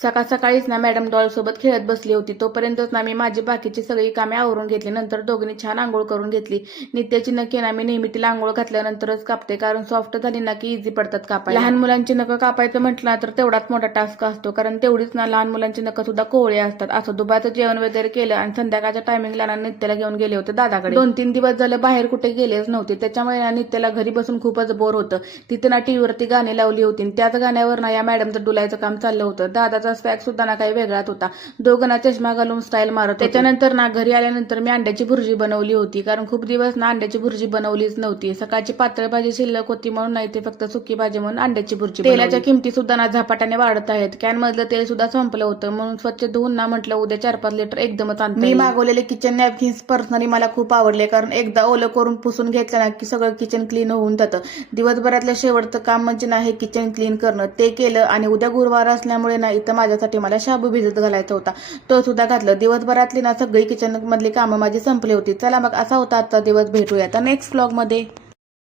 सकाळ सकाळीच ना मॅडम डॉल सोबत खेळत बसली होती. तोपर्यंतच ना मी माझी बाकीची सगळी कामे आवरून घेतली. नंतर दोघींनी छान आंघोळ करून घेतली. नित्याची नखे ना मी नेहमी तिला आंघोळ घातल्यानंतरच कापते, कारण सॉफ्ट झाली ना की इझी पडतात कापायला. लहान मुलांची नखं कापायचं म्हटलं तर तेवढाच मोठा टास्क असतो, कारण तेवढीच ना लहान मुलांची नखं सुद्धा कोवळे असतात. असं दुपारचं जेवण वगैरे केलं आणि संध्याकाळच्या टायमिंगला ना नित्याला घेऊन गेले होते दादाकडे. 2-3 दिवस झालं बाहेर कुठे गेलेच नव्हते, त्याच्यामुळे ना नित्याला घरी बसून खूपच बोर होतं. तिथे ना टीव्हीवरती गाणी लावली होती. त्याच गाण्यावर ना या मॅडमचं डुलायचं काम चाललं होतं. दादाचा स्वॅग सुद्धा ना काही वेगळाच होता. दोघांना चष्मा घालून स्टाईल मारत. त्याच्यानंतर ना घरी आल्यानंतर मी अंड्याची भुर्जी बनवली होती, कारण खूप दिवस ना अंड्याची भुर्जी बनवलीच नव्हती. सकाळची पातळ भाजी शिल्लक होती म्हणून नाही ते फक्त सुकी भाजी म्हणून अंड्याची भुर्जी. तेलाच्या किमती सुद्धा ना झपाट्याने वाढत आहेत. कॅन मधलं तेल सुद्धा संपलं होतं, म्हणून स्वच्छ धुवून ना म्हटलं उद्या 4-5 लिटर एकदमच आणते. मी मागवलेले किचन नॅपकिन्स पर्सनली मला खूप आवडले, कारण एकदा ओलं करून पुसून घेतलं ना की सगळं किचन क्लीन होऊन जातं. दिवसभरातलं शेवटचं काम म्हणजे ना हे किचन क्लीन करणं. ते केलं आणि उद्या गुरुवार असल्यामुळे ना इथं माझ्यासाठी मला शाबू भिजत घालायचा होता, तो सुद्धा घातलं. दिवसभरातली ना सगळी किचन मधली कामं माझी संपली होती. चला मग असा होता आजचा दिवस. भेटूया आता नेक्स्ट व्लॉग मध्ये.